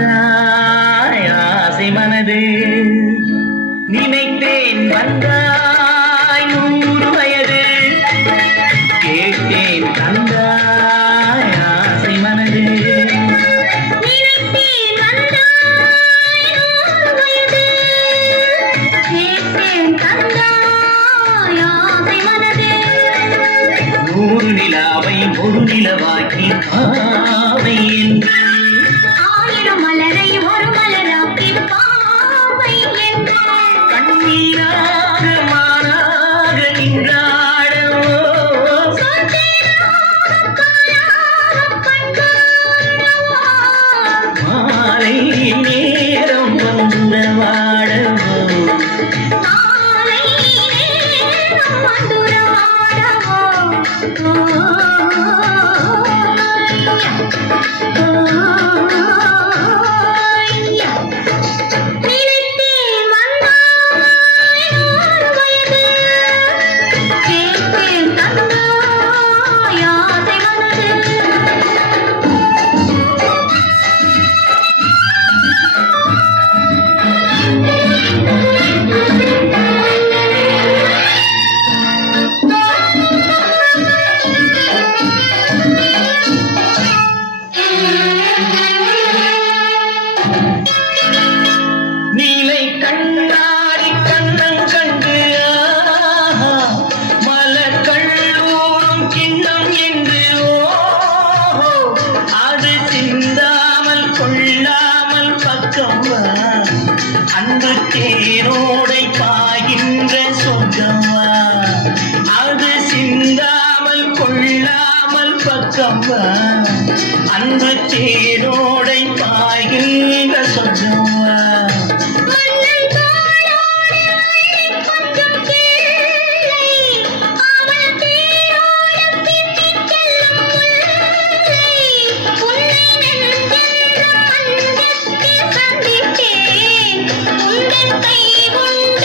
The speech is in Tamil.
தந்தாய் ஆசை மனது நினைத்தேன் வந்தாய் 100 வயது கேட்டேன் தந்தாய் ஆசை மனது நினைத்தேன் வந்தாய் 100 வயது கேட்டேன் தந்தாய் ஆசை மனது 100 நிலாவை ஒரு நிலவாக்கி பாவை என்று 1000 மலரை ஒரு மலராக்கி பாவை என்று கண்ணீராக மாறாக நின்றாடவோ மாலை நேரம் வந்துடவாடவோ நீலை கண்ணாடி கண்ணம் கண்டு ஆஹா, மலர் கள்ளூரும் கிண்ணம் என்று ஓஹோ, அது சிந்தாமல் கொள்ளாமல் பக்கம் வா அன்பு தேரோடை பாய்கின்ற சொர்க்கம் வா அது சிந்தாமல் கொள்ளாமல் பக்கம் வா அன்பு தேரோடை பாய்கின்ற சொர்க்கம் வா கை கொண்ட